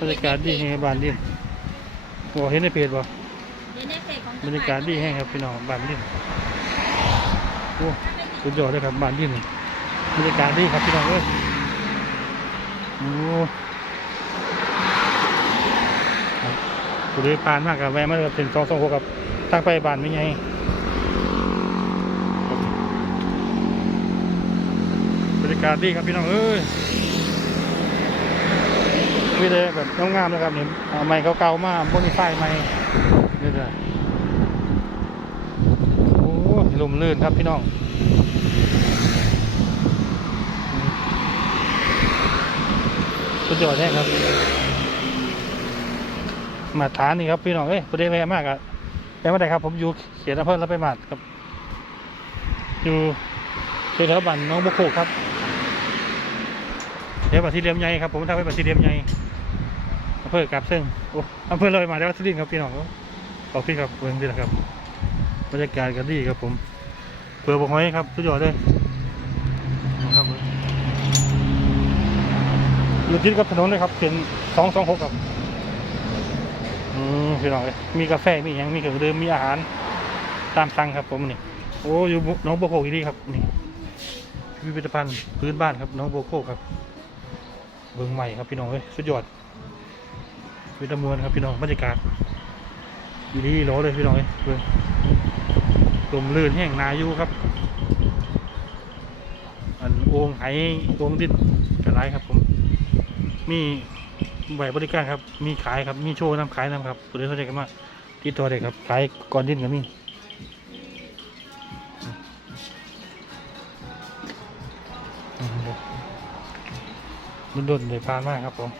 บรรยากาศดีแห้งบ้านดินโอ้เห็นในเพจบ่เดี๋ยวในเพจของบรรยากาศดีแห้งครับพี่น้องบ้านดินโอ้สุดยอดเลยครับบ้านดินบรรยากาศดีครับพี่น้องเอ้ยโอ้ครับผู้โดยผ่านมากกับแวะมาเลยถึงสองสองหกกับทางไปบ้านไม่ไงบรรยากาศดีครับพี่น้องเอ้ย มีแต่แบบงามๆนะครับนี่เอาไม้เก่าๆมากพวกนี้ไฟไม้นี่เลยโอ้ลมลื่นครับพี่น้องสุดยอดแท้ครับ มาฐานนี่ครับพี่น้องเอ้ยประเดี๋ยวแวะมากอะแวะมาได้ครับ ผมอยู่เขียนอำเภอแล้วไปมาดครับ อยู่แถวบ้านน้องบุกโคกครับเดี๋ยวบัตรที่เลียมใหญ่ครับผมทำไปบัตรที่เลียมใหญ่ อำเภอกาบเซิงโอ้อำเภอเลยมาได้วัดสุรินทร์ครับพี่น้องขอบคุณครับเมืองนี่แหละครับบรรยากาศกันดีครับผมเปิดบกหอยครับสุดยอดเลยนะครับอยู่ติดกับถนนเลยครับเป็นสองสองหกครับอืมพี่น้องเลยมีกาแฟมีอย่างมีเครื่องดื่มมีอาหารตามสั่งครับผมนี่โอ้อยู่น้องโบโคกอีกทีครับนี่พิพิธภัณฑ์พื้นบ้านครับน้องโบโคกครับเบืองใหม่ครับพี่น้องเอ้ยสุดยอด วิตามวนครับพี่น้องบรรยากาศดีดีโหลเลยพี่น้องเอ้ยเพื่อนลมลื่นแห้งนายู่ครับ อันโอ่งไหโอ่งดินกระไรครับผม มีใบบริการครับ มีขายครับ มีโชว์น้ำขายน้ำครับตัวเดียวเท่าไหร่กันมากที่ตัวเด็กครับ ขายก่อนดินก็มีอืมรุ่นๆเลยพานมากครับผม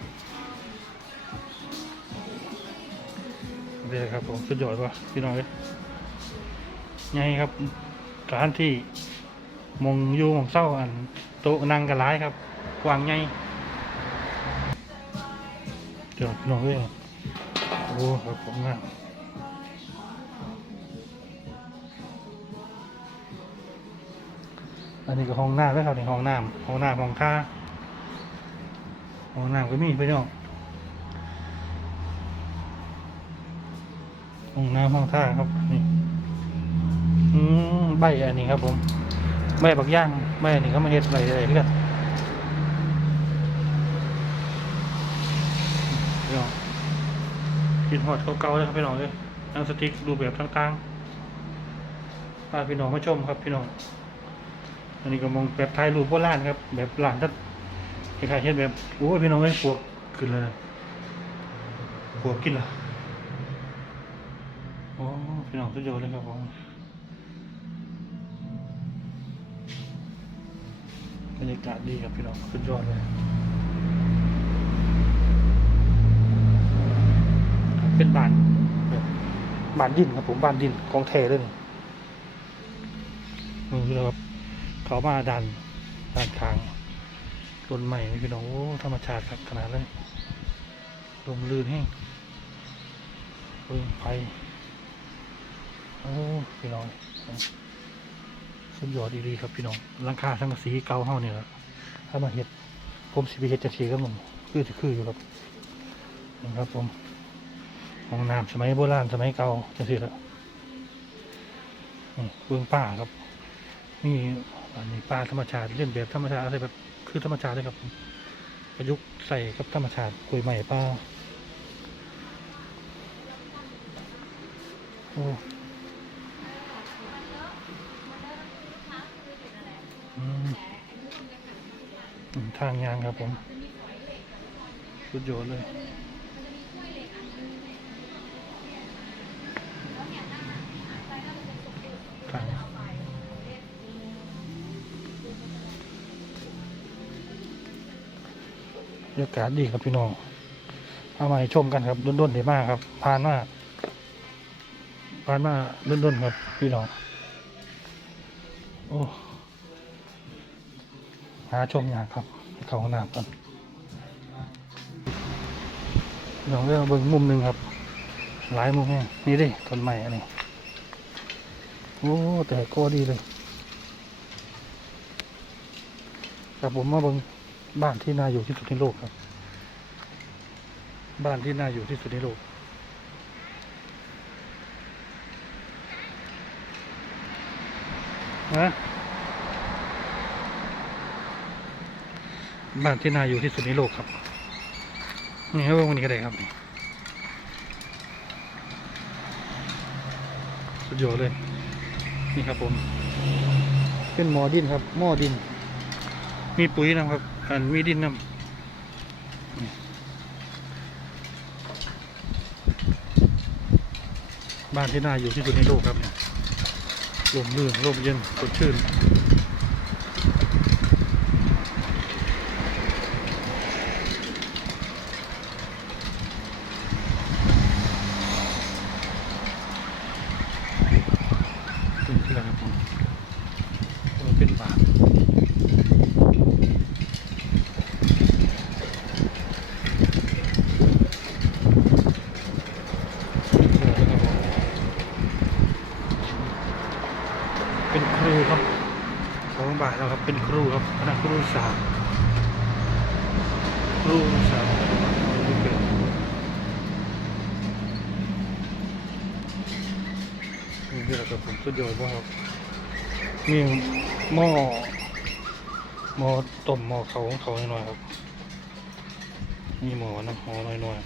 นี่ครับผมสุดยอดว่ะพี่น้องเลยไงครับสถานที่มงยูมงเศร้าอันโต๊ะนั่งกันร้ายครับกวางไงเดี๋ยวพี่น้องเลยโอ้ครับผมงามอันนี้ก็ห้องน้ำแล้วครับนี่ห้องน้ำห้องน้ำห้องท่าห้องน้ำก็มีพี่น้อง ห้องน้ำห้องท่าครับนี่อืมใบอันนี้ครับผมใบบักย่างใบอันนี้เขามาเฮ็ดใบอะไรเลือดพี่น้องกินหอดเก่าๆเลยครับพี่น้องเลยหนังสติ๊กรูแบบต่างๆพาพี่น้องมาชมครับพี่น้อง อันนี้ก็มองแบบไทยรูปโบราณครับ แบบหลานทัดคล้ายๆเฮ็ดแบบโอ้พี่น้องเอ้ยปวกขึ้นเลยปวกกินเหรอ โอ้พี่น้องสุดยอดเลยครับผมบรรยากาศดีครับพี่น้องสุดยอดเลยเป็นบ้านแบบบ้านดินครับผมบ้านดินของแท้เลยนี่นี่เลยครับเขามาดันด้านข้างต้นใหม่พี่น้องโอ้ธรรมชาติครับขนาดเลยลมลื่นแห้งเพิ่งไฟ โอ้พี่น้องสุดยอดดีๆครับพี่น้องลังคาสังกะสีเก่าเฮาเนี่ยถ้ามาเฮ็ด ผมสิไปเฮ็ดจังซี่ครับผมคือสิคืออยู่ครับนี่ครับ ผมห้องน้ำสมัยโบราณสมัยเก่าจังซี่ละเบื้องป่าครับ นี่อันนี้ป่าธรรมชาติเล่นแบบธรรมชาติอะไรแบบคือธรรมชาติเลยครับประยุกต์ใส่กับธรรมชาติกล้วยไม้ป่าโอ้มอืม ทางยางครับผม สุดยอดเลยทางบรรยากาศดีครับพี่น้อง เอามาให้ชมกันครับด้นๆเดี๋ยวมากครับ ผ่านมากผ่านมาด้นๆครับพี่น้อง โอ้หาชมยากครับ เข้าห้องน้ำก่อนลองเรื่องเบิ่งมุมหนึ่งครับ หลายมุมแห้งนี่ดิต้นไม้อันนี้ โอ้แต่ก็ดีเลยครับผมมาเบิ่งบ้านที่น่าอยู่ที่สุดในโลกครับ บ้านที่น่าอยู่ที่สุดในโลกนะ บ้านที่น่าอยู่ที่สุดในโลกครับ นี่ครับวันนี้ก็ได้ครับนี่สุดยอดเลย นี่ครับผม เป็นหมอดินครับ หม้อดิน มีปุ๋ยนะครับ อันมีดินน้ำบ้านที่น่าอยู่ที่สุดในโลกครับเนี่ยลมลื่นลมเย็นสดชื่นที่ไรครับผมมันเป็นบาทเป็นครูครับสองบาทแล้วครับ เป็นครูครับคณะครูศาสตร์ครูศาสตร์นี่เป็นนี่แหละครับผมสุดยอดมากครับมีหม้อหม้อต้มหม้อเขาของเขาหน่อยครับมีหม้อน้ำหอหน่อย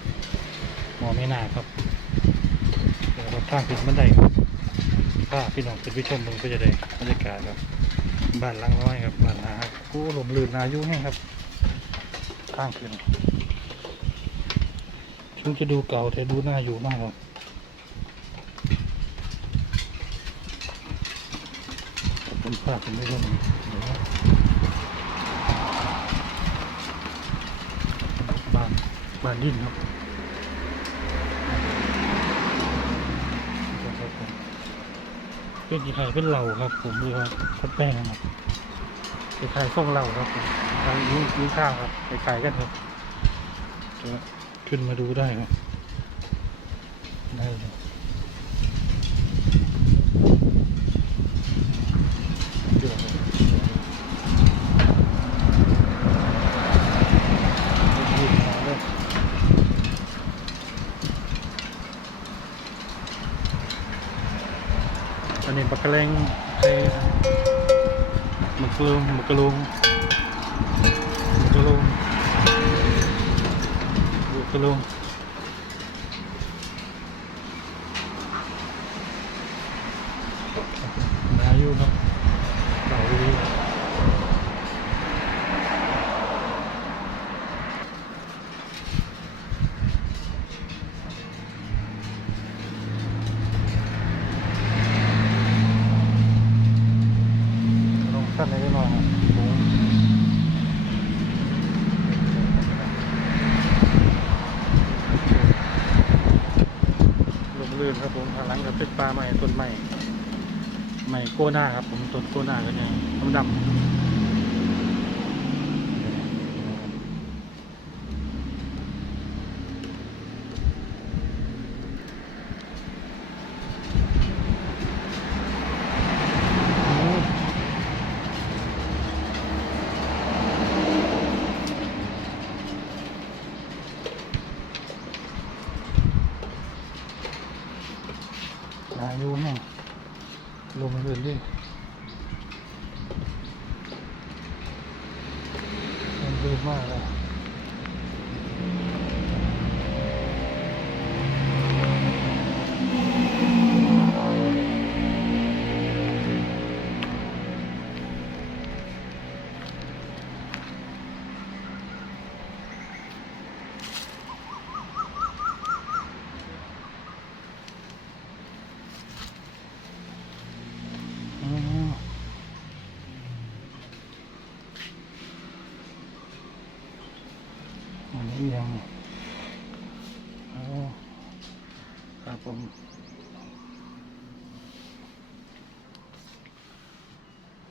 ๆหม้อไม่หนาครับเดี๋ยวเราทางขึ้นบันไดครับ ถ้าพี่น้องเป็นผู้ชมมึงก็จะได้บรรยากาศครับบ้านหลังน้อยครับบ้านนาครับกู้ลมลื่นนายุ่งแห้งครับทางขึ้นถึงจะดูเก่าแต่ดูน่าอยู่มากครับผมฝากคุณไม่ร่มบ้านบ้านดินครับ เป็นกี่ไข่เป็นเหล่าครับ ผมดูครับทัดแป้งครับเป็นไข่ส่งเหล่าครับผมทางนี้ข้าวครับไปขายกันครับจะขึ้นมาดูได้ครับได้เลยเดี๋ยวครับยืนมาเลยอันนี้ป ลงเลงมึกลุงมึกลุงมึกลุงมึกลุงนาอยู่เนาะเก่าดี ลงสั้นได้หน่อยครับโอ้ลมลื่นครับผมทางหลังกับเป็นปลาใหม่ต้นใหม่ใหม่โกน่าครับผมต้นโกน่ากันยังดำดำอายุแห้ง ลมลื่นดิลมลื่นมากเลย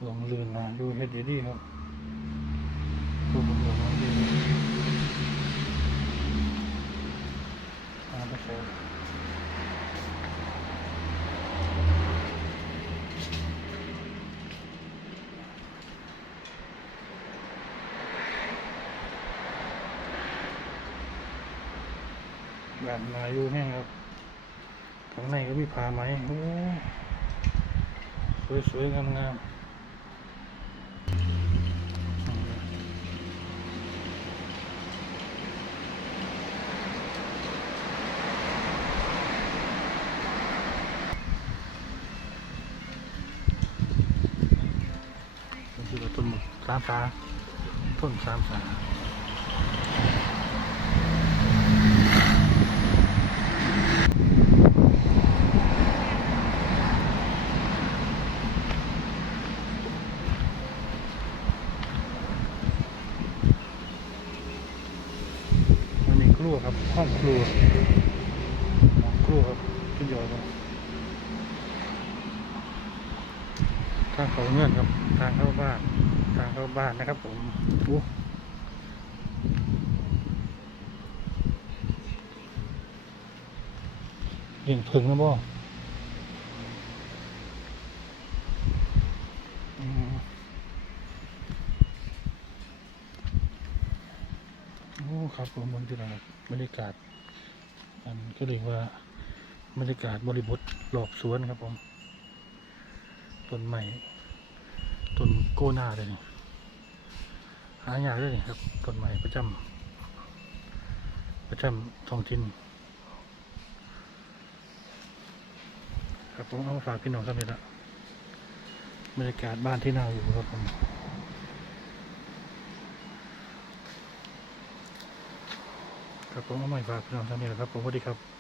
ลงลื่นนะดูเฮ็ดดีๆครับดูผมลงมาดีอ่าไปเสร็จแบบลายดูแห้งครับข้างในก็มีผ้าไหมโอ้สวยๆงามๆ สามสาต้นสามสามันมีครัวครับห้องครัวห้องครัวครับขึ้นยอดครับทางเขาเงื่อนครับ ทางเข้าบ้าน ทางเข้าบ้านนะครับผมอู้เลี้ยงผึ่งนะบ่อืมโอ้ครับผมบนที่ไหนบรรยากาศ อันก็เรียกว่าบรรยากาศบริบทรอบสวนครับผมต้นใหม่ต้ โกนาเลยนี่หายากเลยนี่ครับต้นใหม่ประจำประจำท้องถิ่นครับผมเอาฝากพี่น้องครับนี่ละบรรยากาศบ้านที่น่าอยู่ครับผมครับผมเอาใหม่ฝากพี่น้องท่านนี้แหละครับผมสวัสดีครับ